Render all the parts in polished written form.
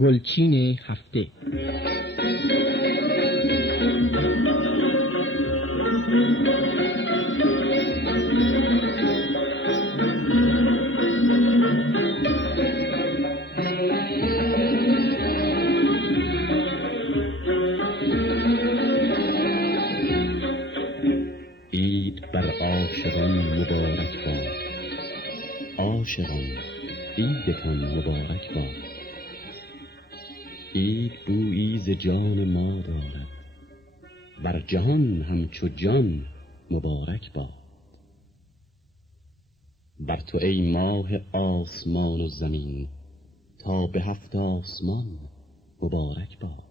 گلچین هفته. عید بر عاشقان مبارک باد، عاشقان عیدتان مبارک باد. عید بویی ز جان ما دارد، بر جهان همچو جان مبارک باد. بر تو ای ماه آسمان و زمین، تا به هفت آسمان مبارک باد.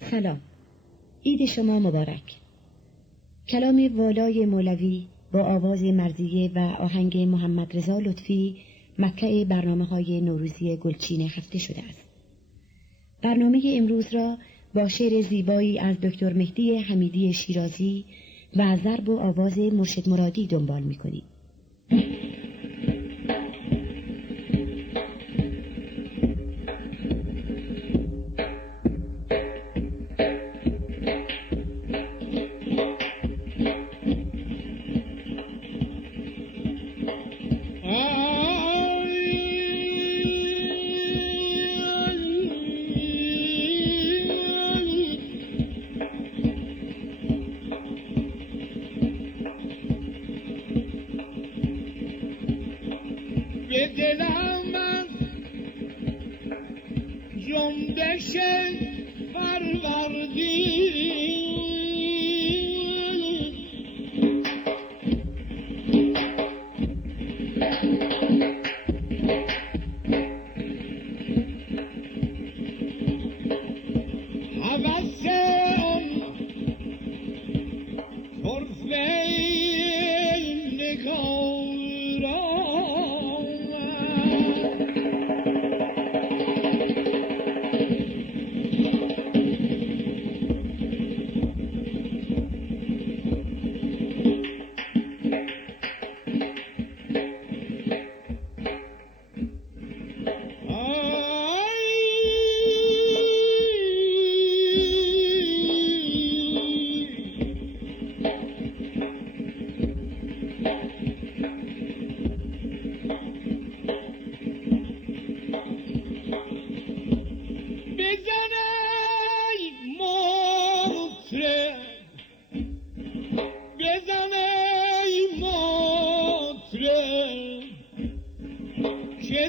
سلام، عید شما مبارک. کلام والای مولوی با آواز مرضیه و آهنگ محمد رضا لطفی مطلع برنامه‌های نوروزی گلچین هفته شده است. برنامه امروز را با شعر زیبایی از دکتر مهدی حمیدی شیرازی و ضرب و آواز مرشد مرادی دنبال می‌کنیم.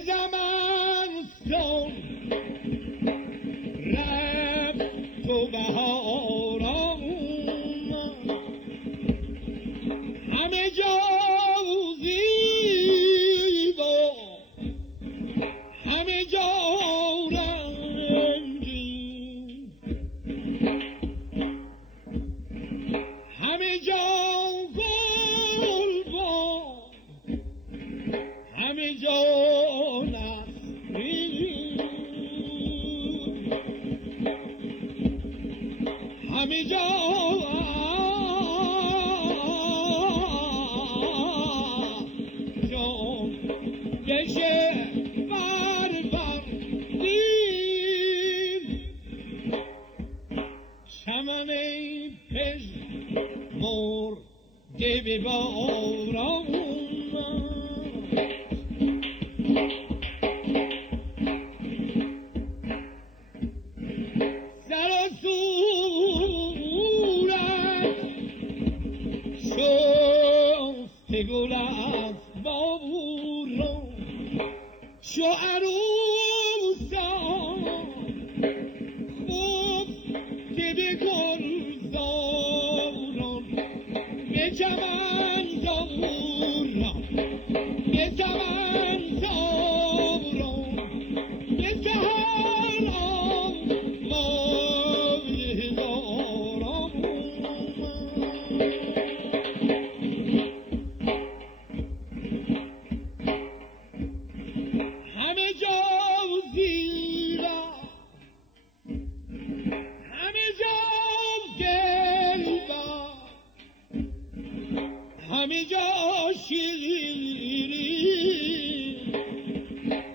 زمستان رفت و بهار آمد، همه جا زیبا، همه جا رنگین، همه جا گلبان، همه جا نسرین، همه جا جنبش پروردین، چمن پژمرده به باران، سر و صورت شسته گل از باران، چو عروسان خفته به گلزاران، به چمن زاران، به چمن زاران، به سحر آوای هزاران، همه جا زیرا، همه جا دلبر، همه جا شیرین،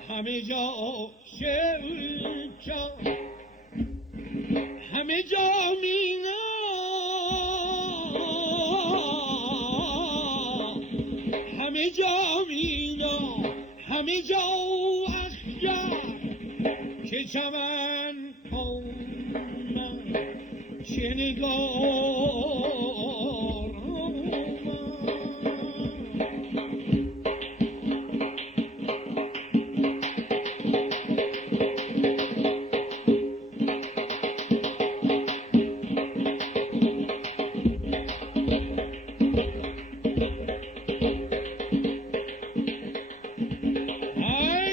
همه جا شکر، همه جا مینا، همه جا مینا، همه جا اخگر، که چمن آمد چه نگار آمد. علی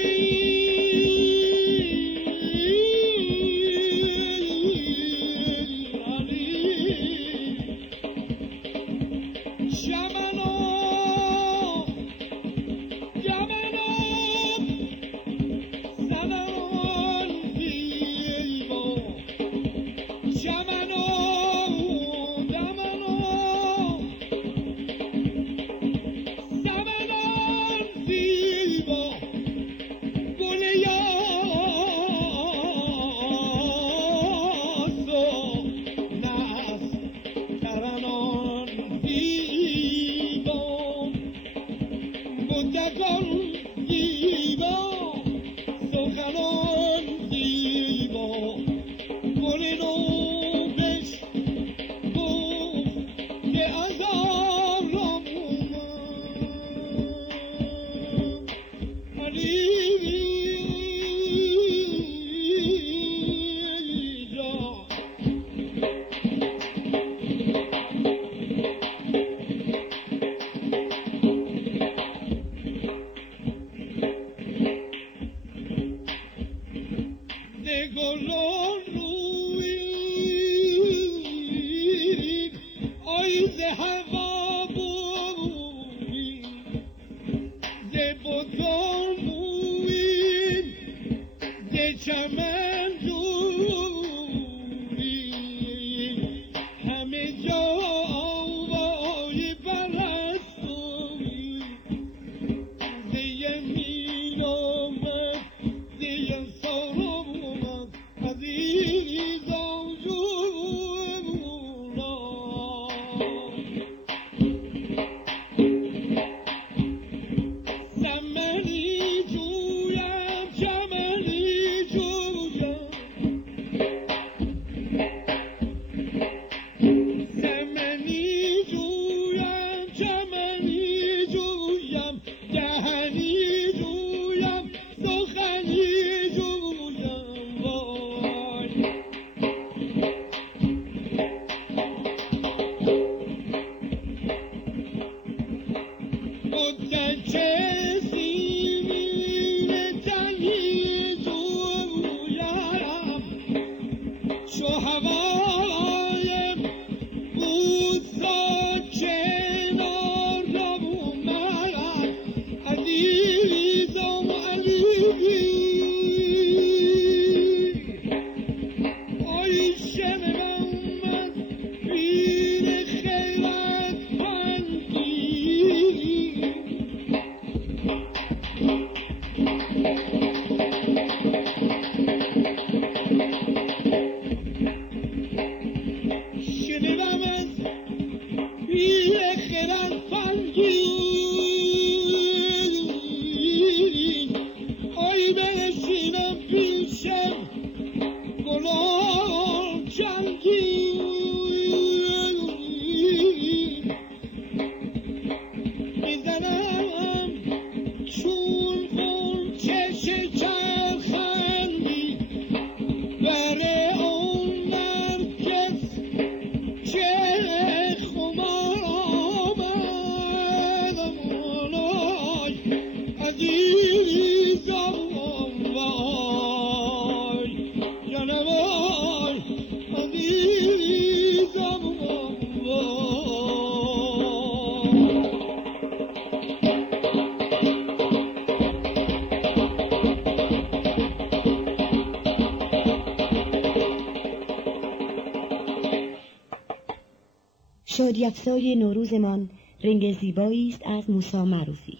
شادی‌افزای نوروزمان رنگ زیبایی است از موسی معروفی.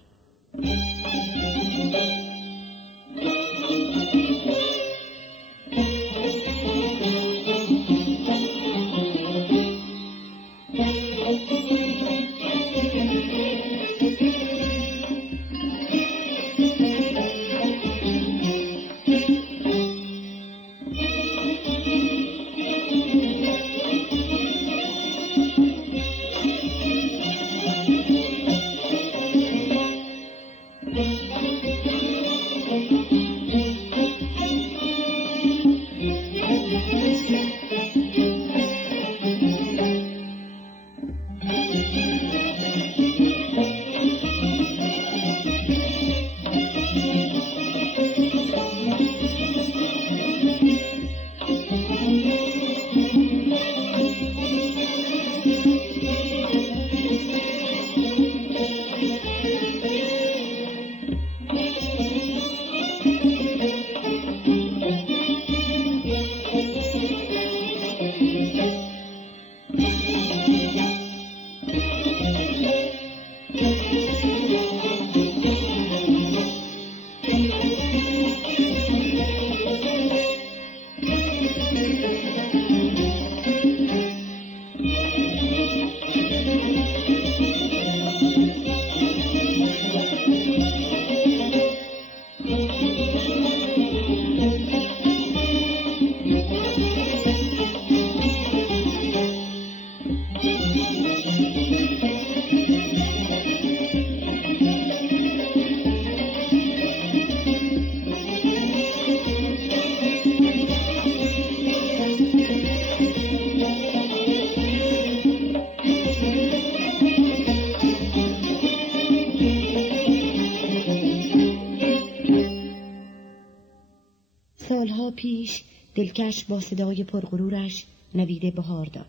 سالها پیش دلکش با صدای پرغرورش نوید بهار داد.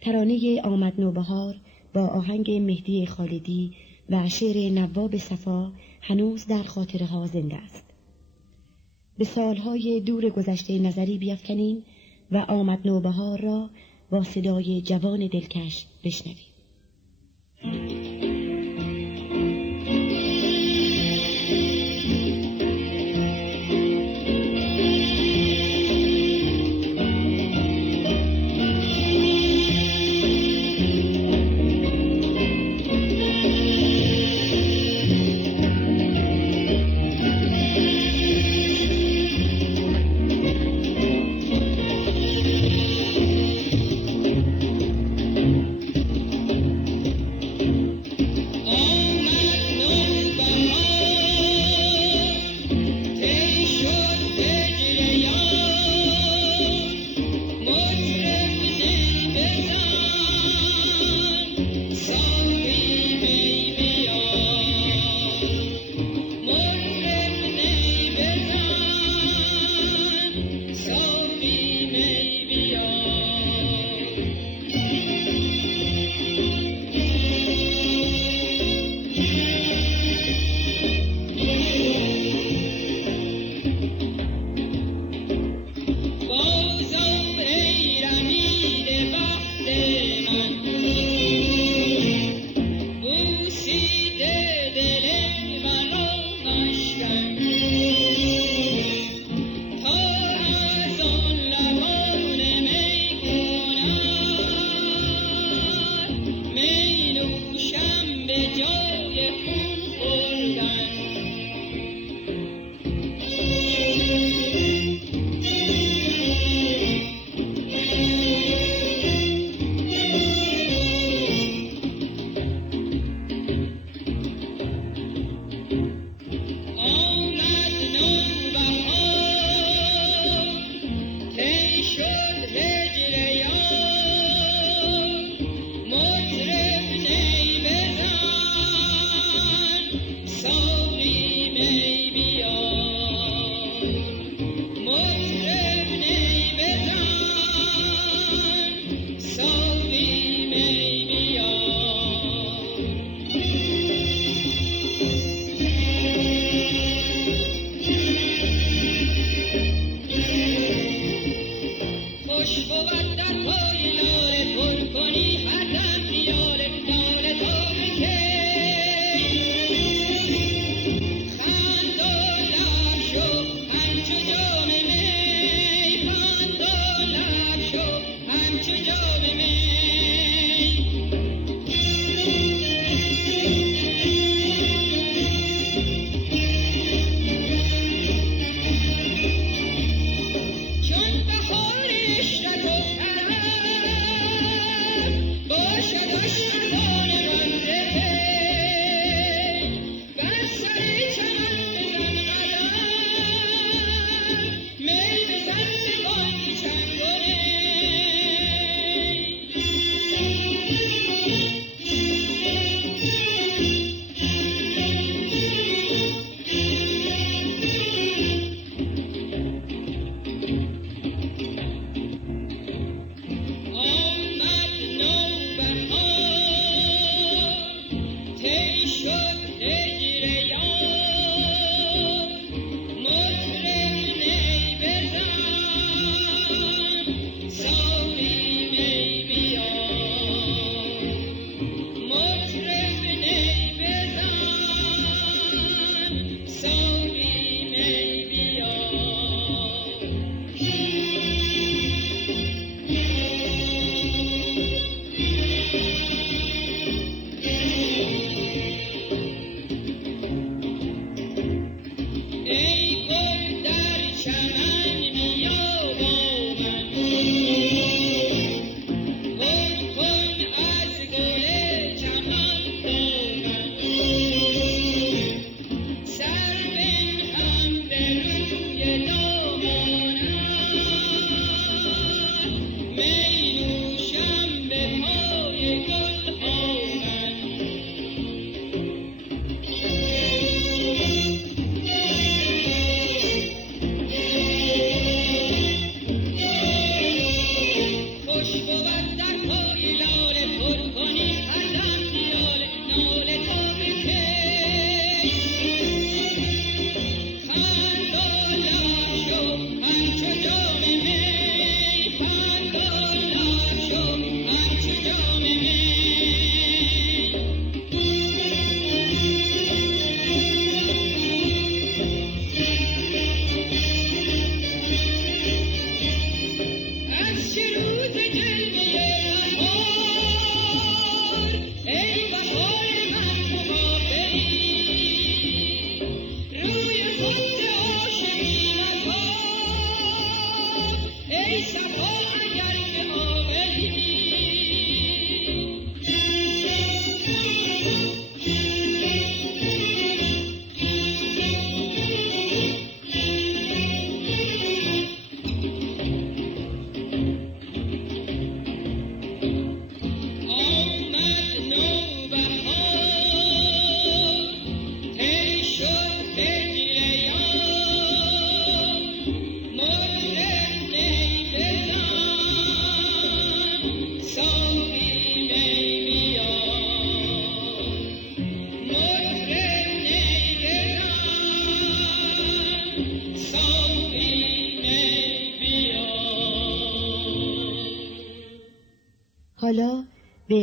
ترانه آمد نوبهار با آهنگ مهدی خالدی و شعر نواب صفا هنوز در خاطره ها زنده است. به سالهای دور گذشته نظری بیفکنیم و آمد نوبهار را با صدای جوان دلکش بشنویم.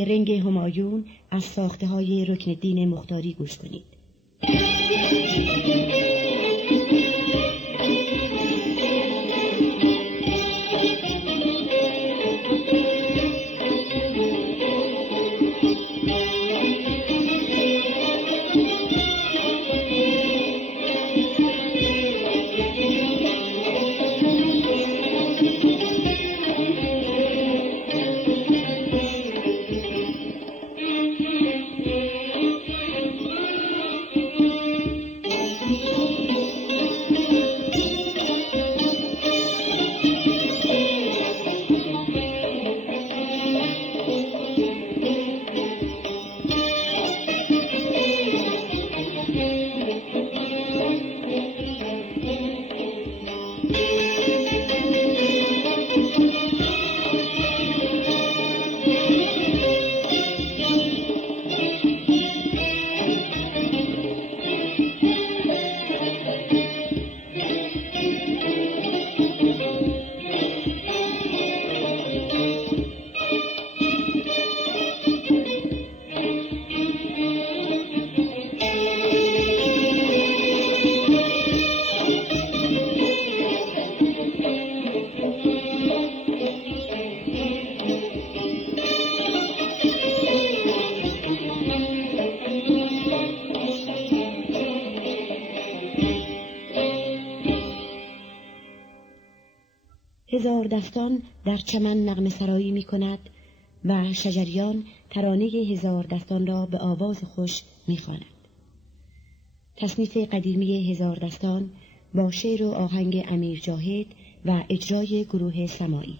به رنگ همایون از ساخته های رکن الدین مختاری گوش کنید. هزار دستان در چمن نغمه سرایی می کند و شجریان ترانه هزار دستان را به آواز خوش می خواند. تصنیف قدیمی هزار دستان با شعر و آهنگ امیر جاهد و اجرای گروه سماعی.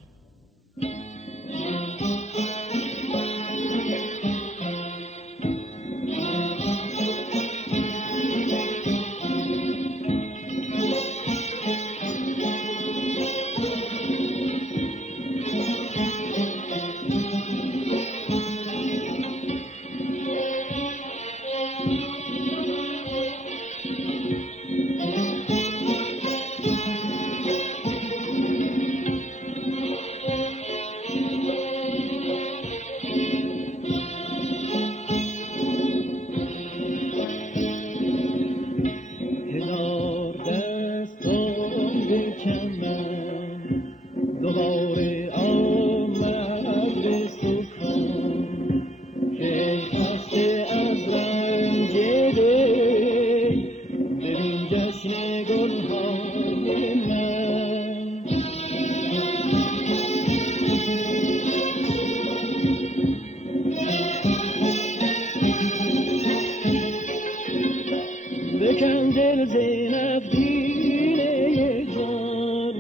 بکن دل زینب دینه جان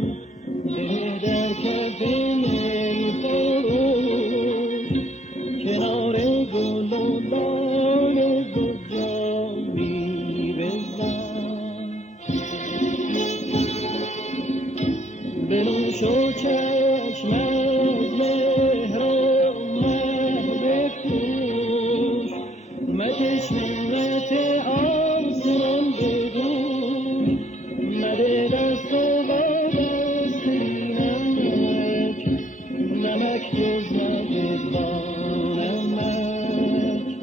ده در کف من فروش کنار گل و دان گجامی بزن بنوش و چشم از مهر و مه بفروش مکش منت آسمان بدون مده دست و دست نمک نمک جز نمک با نمک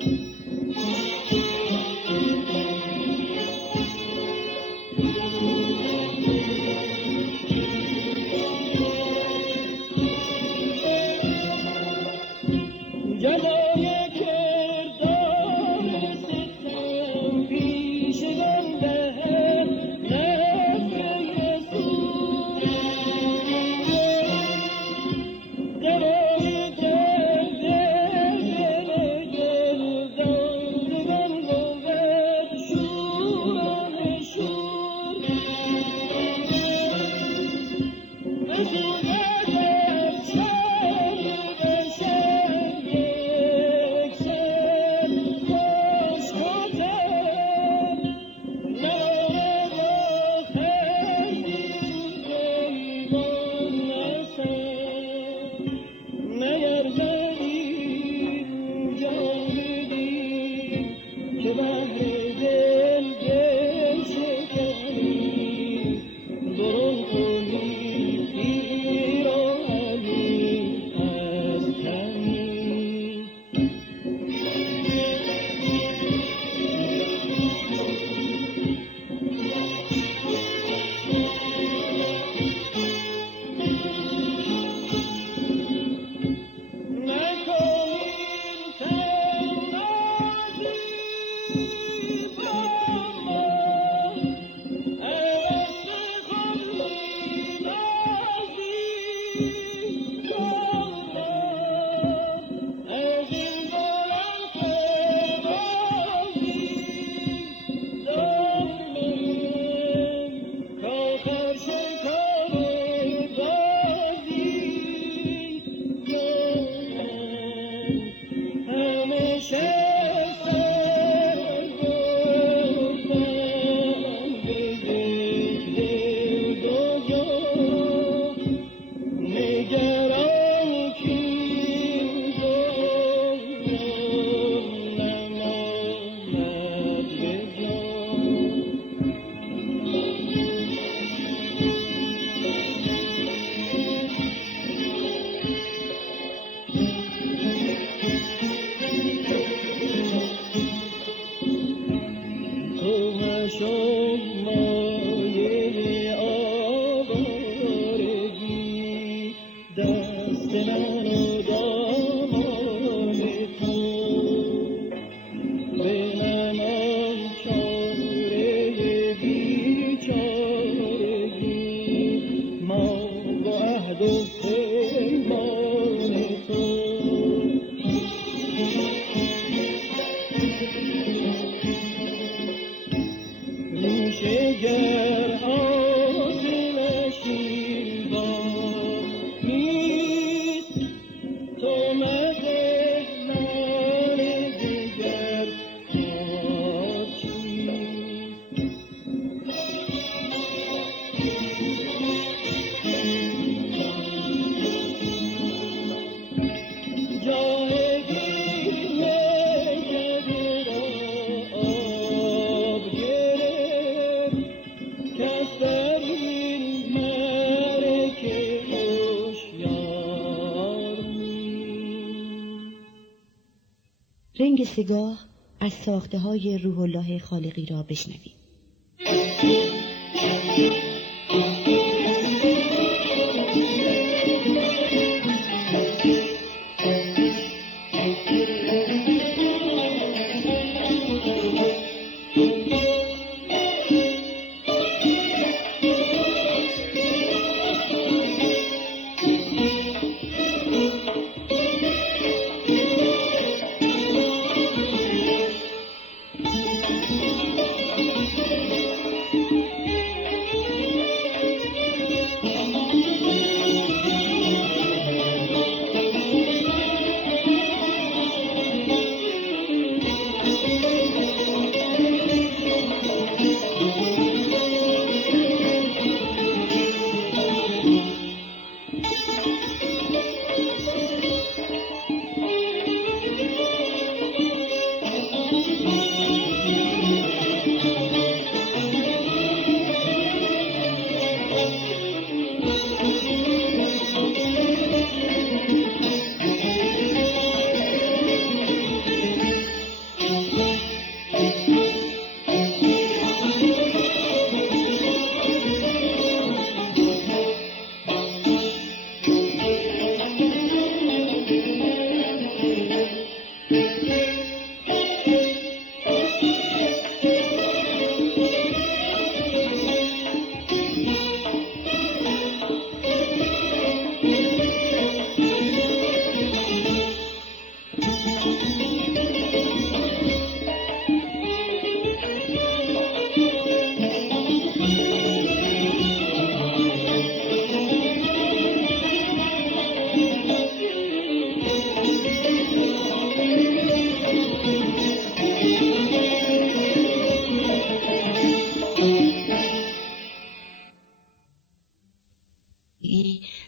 رنگ سگاه از ساخته های روح الله خالقی را بشنویم.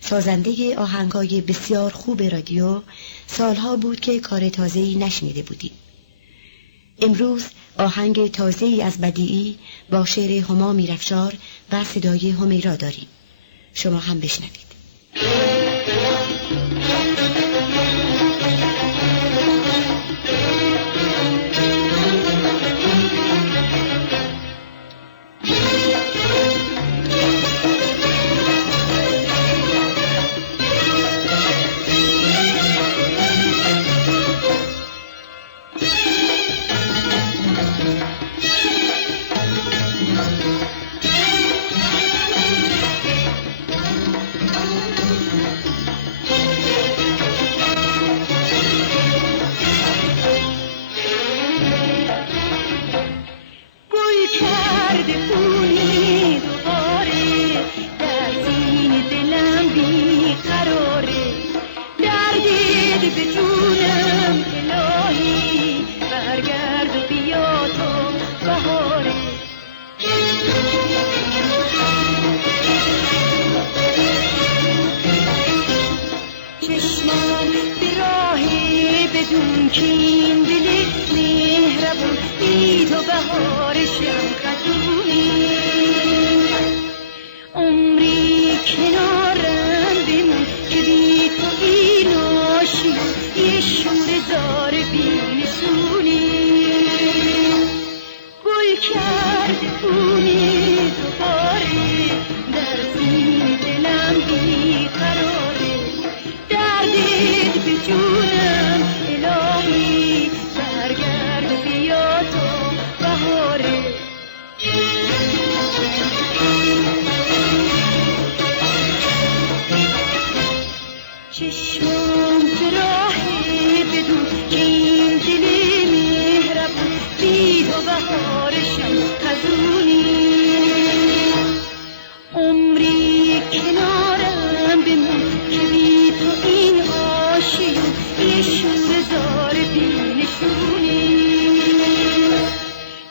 سازنده آهنگای بسیار خوب رادیو، سالها بود که کار تازه‌ای نشنیده بودیم. امروز آهنگ تازه‌ای از بدیعی با شعر هما میرافشار و صدای همیرا داریم. شما هم بشنوید.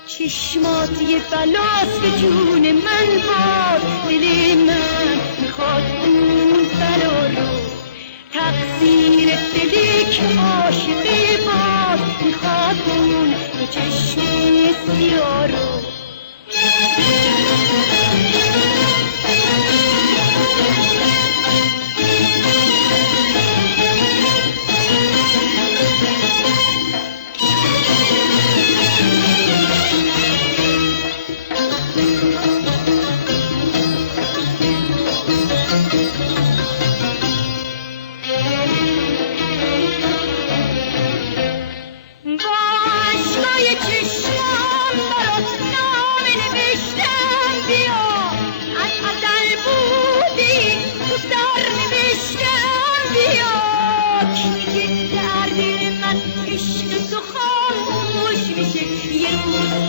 چشمات یه بلاست به جون من باد، دل من میخواد اون بلا رو، تقصیر دلی که عاشقی باد، میخواد اون یه چشم سیاه رو.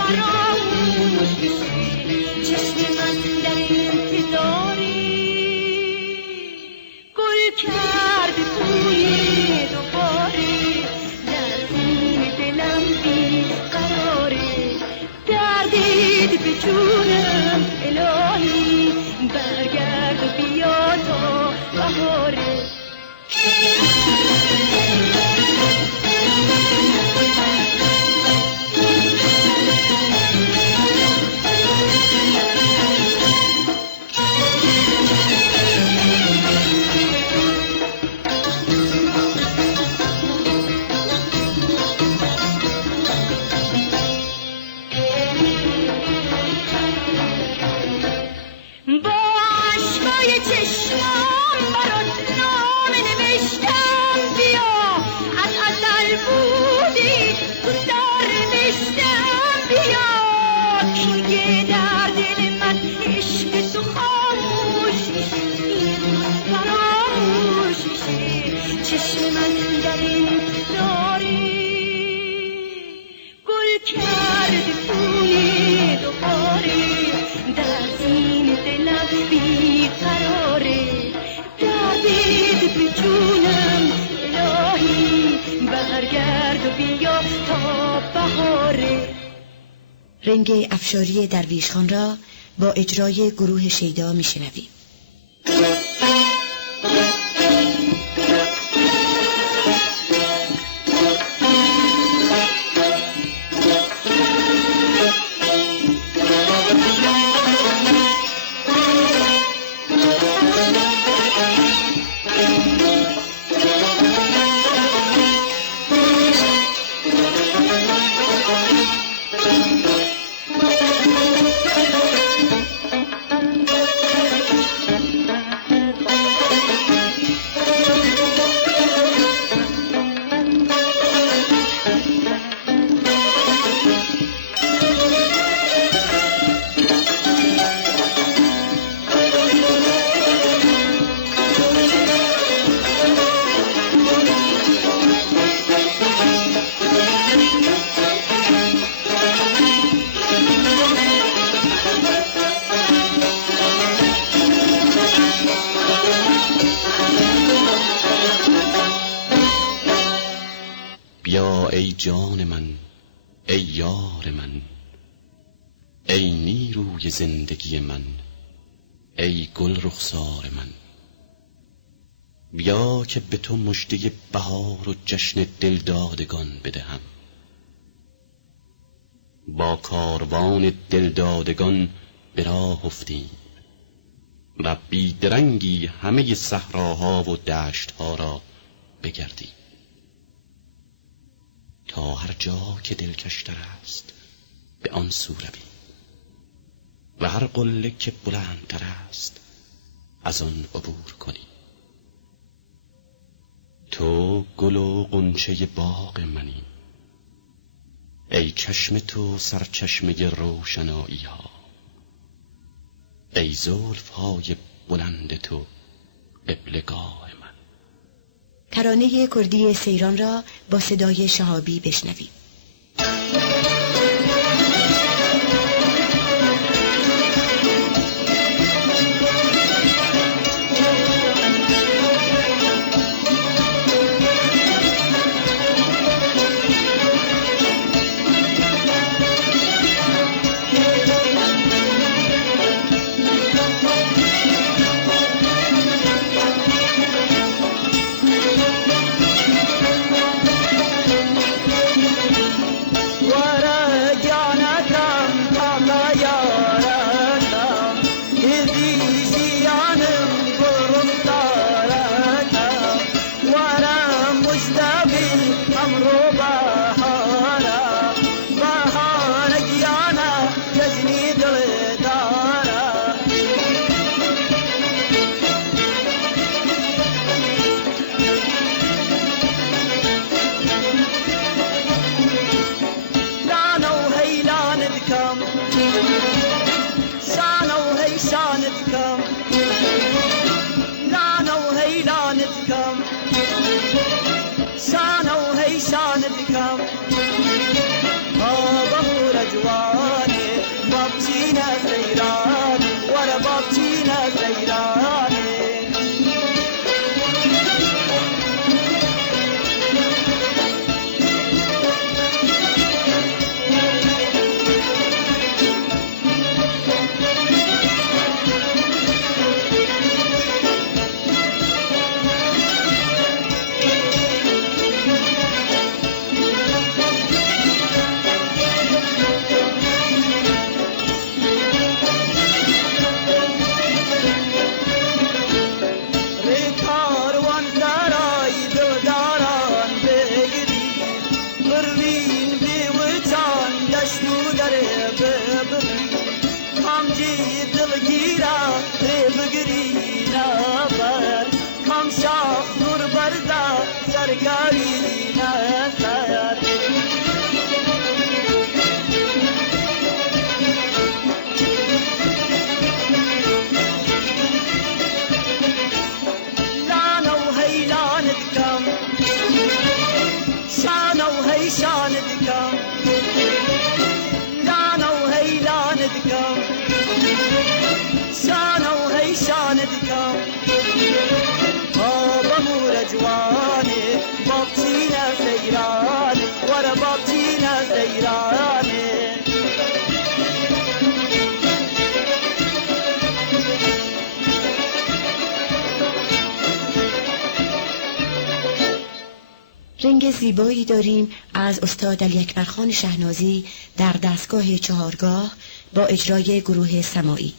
فراموش میشه. چشم من در انتظاری گل کرد بوی دوباره، در این دلم بی قراره، دردید به جونم الهی، برگرد و بیا تا بهاره. رنگ افشاری درویش خان را با اجرای گروه شیدا میشنویم. بیا ای جان من، ای یار من، ای نیروی زندگی من، ای گل رخسار من. بیا که به تو مژده بهار و جشن دلدادگان بدهم. با کاروان دلدادگان به راه افتیم و بیدرنگی همه صحراها و دشتها را بگردیم، تا هر جا که دلکشتر است به آن سو رویم و هر قله که بلندتر است از آن عبور کنیم. تو گل و غنچه باغ منی، ای چشم تو سرچشمه روشنایی ها، ای زلف های بلند تو قبلگاه من. ترانه کردی سیران را با صدای شهابی بشنویم. شانه وهي شانتكم هذا هو رجوان پروین بیوتان گشتو داره ببری کام جی دلگیرا ری بگری نبر کام شاخ نور بردا سرگاری نسر شان دکم لانا و هیلان دکم شان و هی شان دکم بابا مور جوانه بابتینا زیرانه ورا بابتینا زیرانه رنگ زیبایی داریم از استاد علی اکبر خان شهنازی در دستگاه چهارگاه با اجرای گروه سماعی.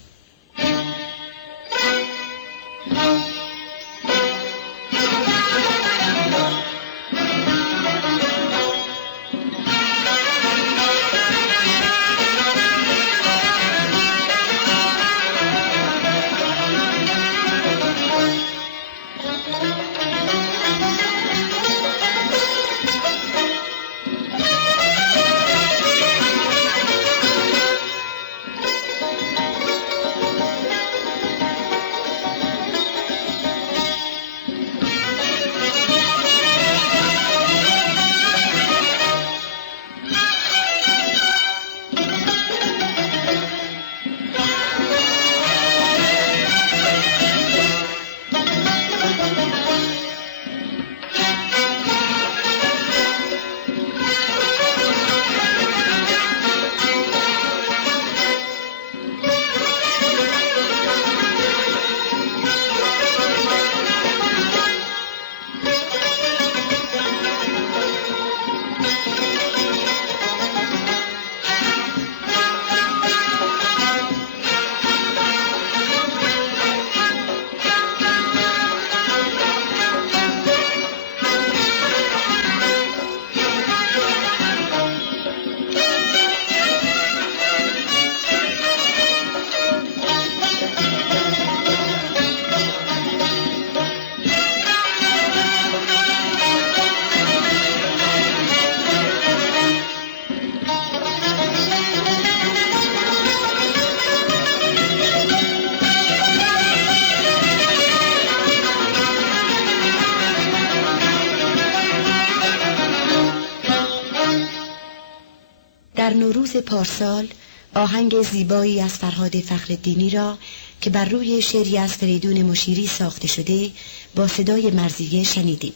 در نوروز پارسال آهنگ زیبایی از فرهاد فخرالدینی را که بر روی شعری از فریدون مشیری ساخته شده با صدای مرضیه شنیدیم.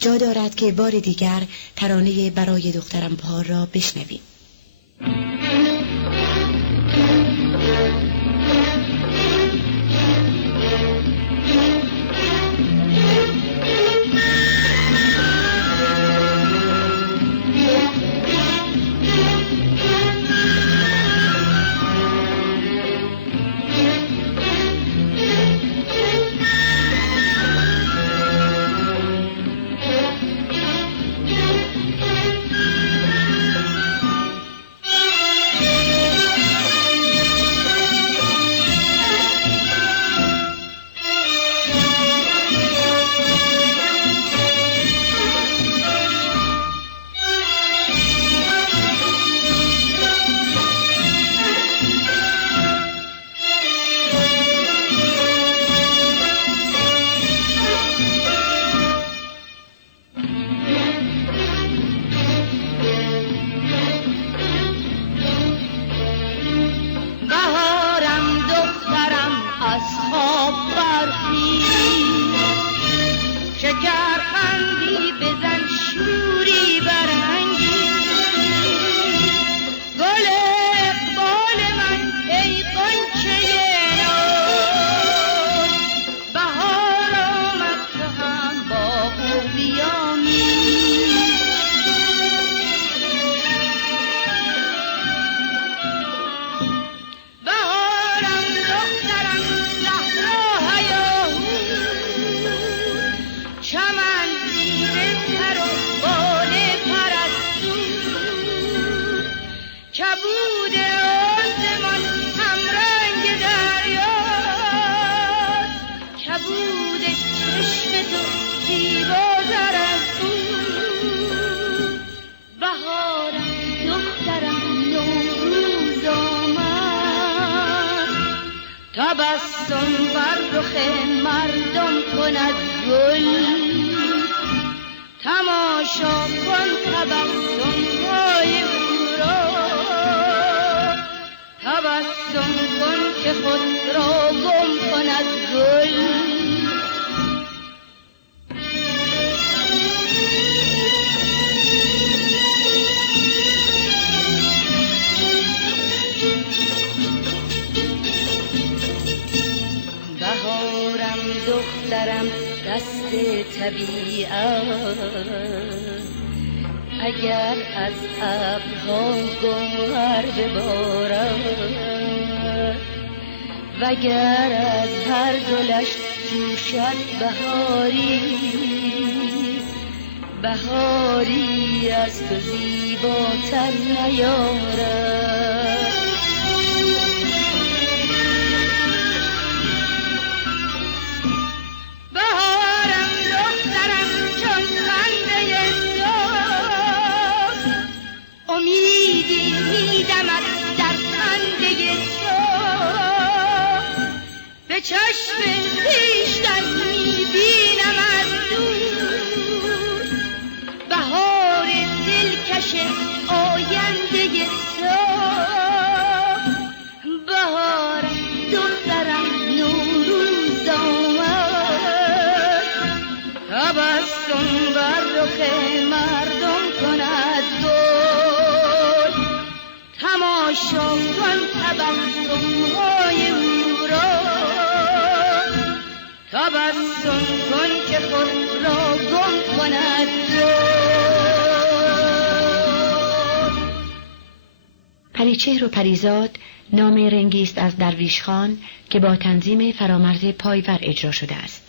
جا دارد که بار دیگر ترانه برای دخترم بهار را بشنویم. تبسم بر رخ مردم کند گل، تماشا کن تبسم های او را، تبسم کن که خود را گم کند گل. بهارم دخترم دست طبیعت، اگر از ابرها گوهر ببارد، وگر از هر گلش جوشد بهاری، بهاری از تو زیباتر نیارد. چشم خویشتن میبینم از دور، بهار دلکش آینده تو، بهار دخترم نوروز آمد، تبسم بر رخ مردم کند گل، تماشا کن تبسم های او را، تبسم کن که خود را گم کند گل. پریچهر و پریزاد نام رنگی است از درویش خان که با تنظیم فرامرز پایور اجرا شده است.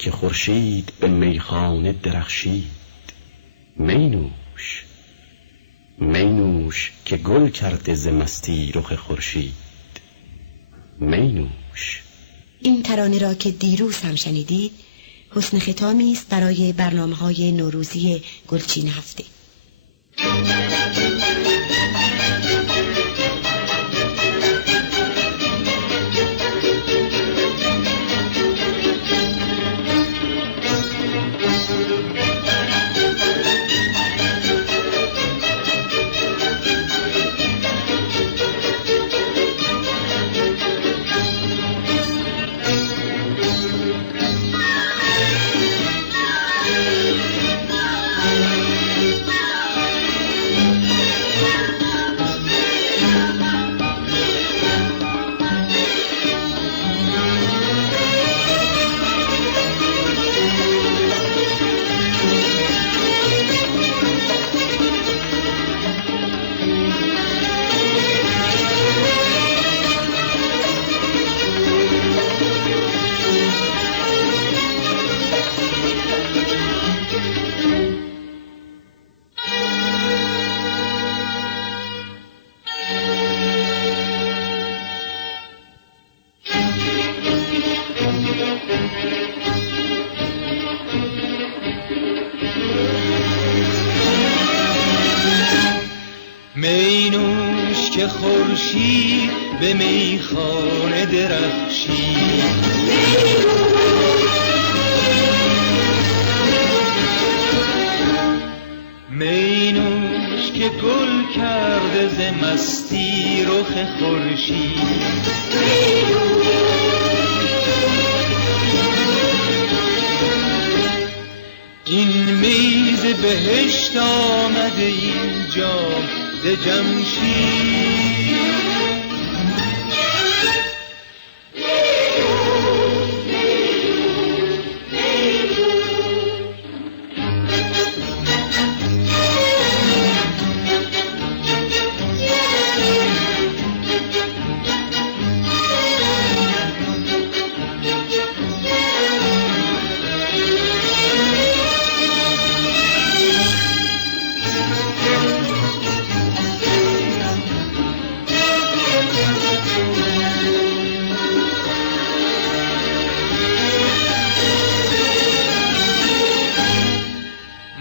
که خورشید به میخانه درخشید. می نوش می نوش که گل کرده ز مستی رخ خورشید. می نوش. این ترانه را که دیروز هم شنیدید حسن ختامی است برای برنامه‌های نوروزی گلچین هفته. می نوش که خورشید به میخانه درخشید. می نوش که گل کرده ز مستی رخ خورشید. این میز بهشت آمده اینجا ز جمشید.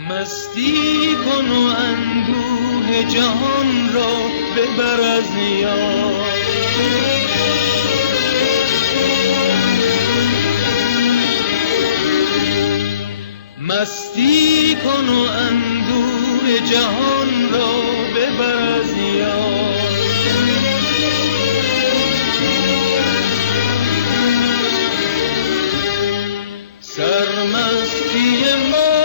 مستی کن و اندوه جهان را ببر از یاد. مستی کن و اندوه جهان را ببر از یاد. سرمستی ما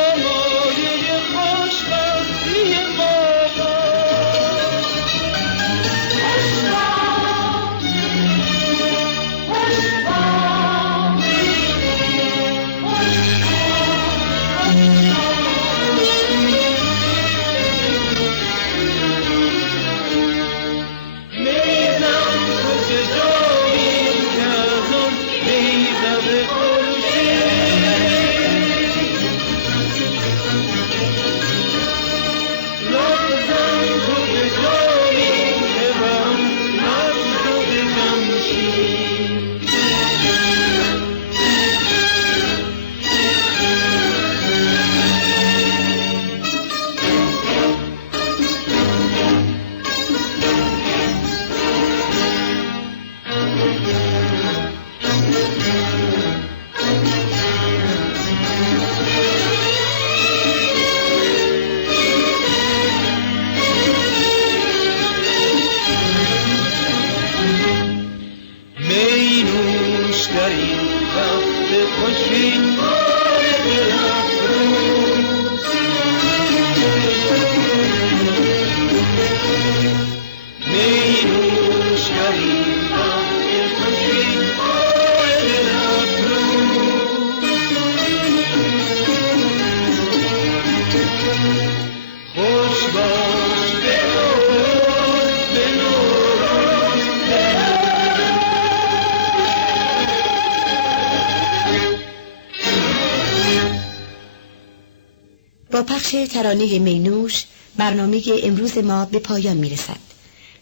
پخش ترانه مینوش برنامه امروز ما به پایان میرسد.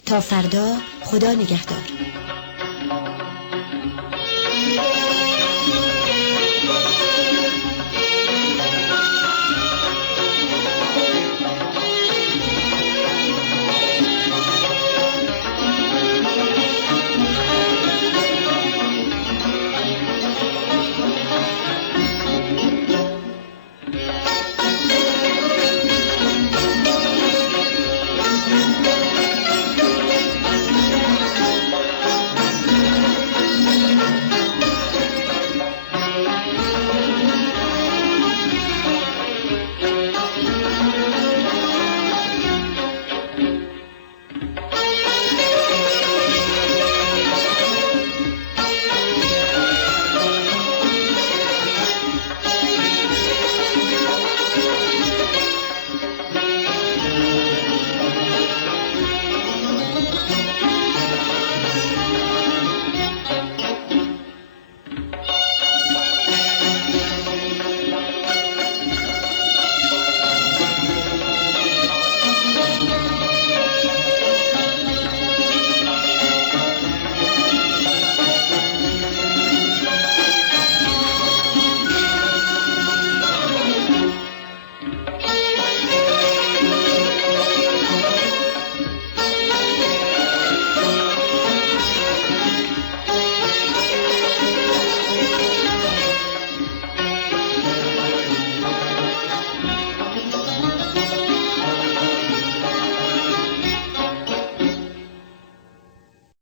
تا فردا، خدا نگهدار.